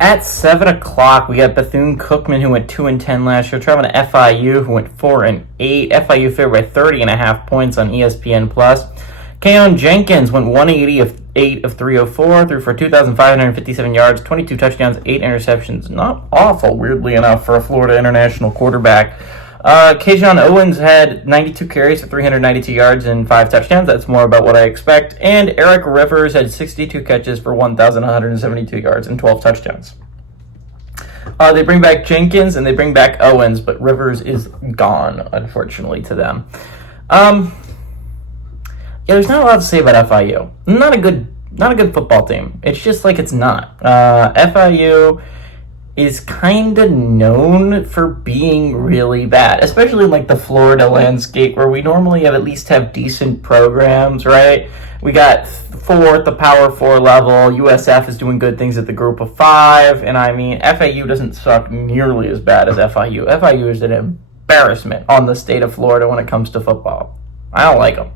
At 7 o'clock, we got Bethune Cookman, who went 2-10 last year, traveling to FIU, who went 4-8. FIU favored by 30.5 points on ESPN+. Keon Jenkins went 180 of 8 of 304, threw for 2,557 yards, 22 touchdowns, 8 interceptions. Not awful, weirdly enough, for a Florida International quarterback. Kajon Owens had 92 carries for 392 yards and 5 touchdowns. That's more about what I expect. And Eric Rivers had 62 catches for 1,172 yards and 12 touchdowns. They bring back Jenkins and they bring back Owens, but Rivers is gone, unfortunately, to them. There's not a lot to say about FIU. Not a good football team. It's just like it's not. FIU is kind of known for being really bad, especially in like the Florida landscape where we normally have decent programs, right? We got 4 at the Power 4 level. USF is doing good things at the Group of 5, and I mean, FAU doesn't suck nearly as bad as FIU. FIU is an embarrassment on the state of Florida when it comes to football. I don't like them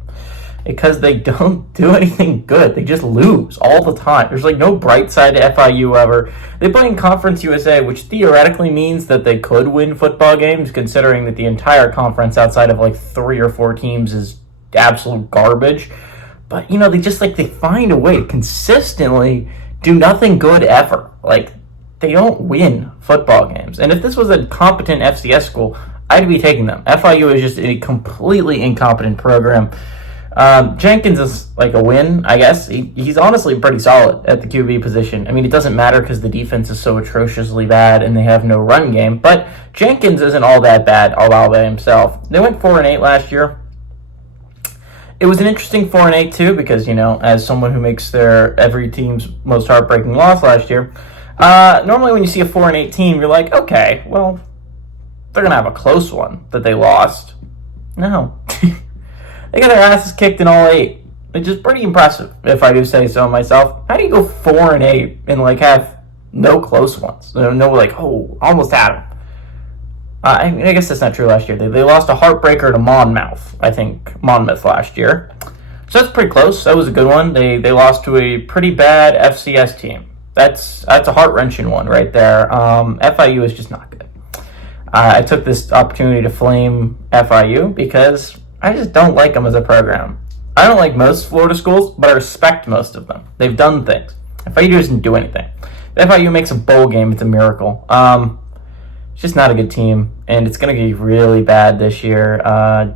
because they don't do anything good. They just lose all the time. There's like no bright side to FIU ever. They play in Conference USA, which theoretically means that they could win football games, considering that the entire conference outside of like 3 or 4 teams is absolute garbage. But, you know, they find a way to consistently do nothing good ever. Like, they don't win football games. And if this was a competent FCS school, I'd be taking them. FIU is just a completely incompetent program. Jenkins is like a win, I guess. He's honestly pretty solid at the QB position. I mean, it doesn't matter because the defense is so atrociously bad and they have no run game, but Jenkins isn't all that bad all by himself. They went 4-8 last year. It was an interesting 4-8 too because, you know, as someone who makes every team's most heartbreaking loss last year, normally when you see a 4-8 team, you're like, okay, well, they're going to have a close one that they lost. No. They got their asses kicked in all 8. It's just pretty impressive, if I do say so myself. How do you go 4-8 and like have no close ones? No, like, oh, almost had them. I guess that's not true last year. They lost a heartbreaker to Monmouth last year. So that's pretty close. That was a good one. They lost to a pretty bad FCS team. That's a heart-wrenching one right there. FIU is just not good. I took this opportunity to flame FIU because I just don't like them as a program. I don't like most Florida schools, but I respect most of them. They've done things. FIU doesn't do anything. If FIU makes a bowl game, it's a miracle. It's just not a good team, and it's going to be really bad this year.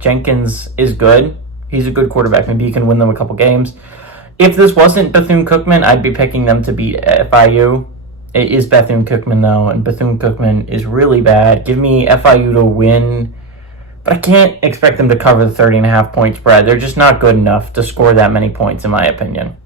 Jenkins is good. He's a good quarterback. Maybe he can win them a couple games. If this wasn't Bethune Cookman, I'd be picking them to beat FIU. It is Bethune Cookman, though, and Bethune Cookman is really bad. Give me FIU to win, but I can't expect them to cover the 30.5 point spread. They're just not good enough to score that many points, in my opinion.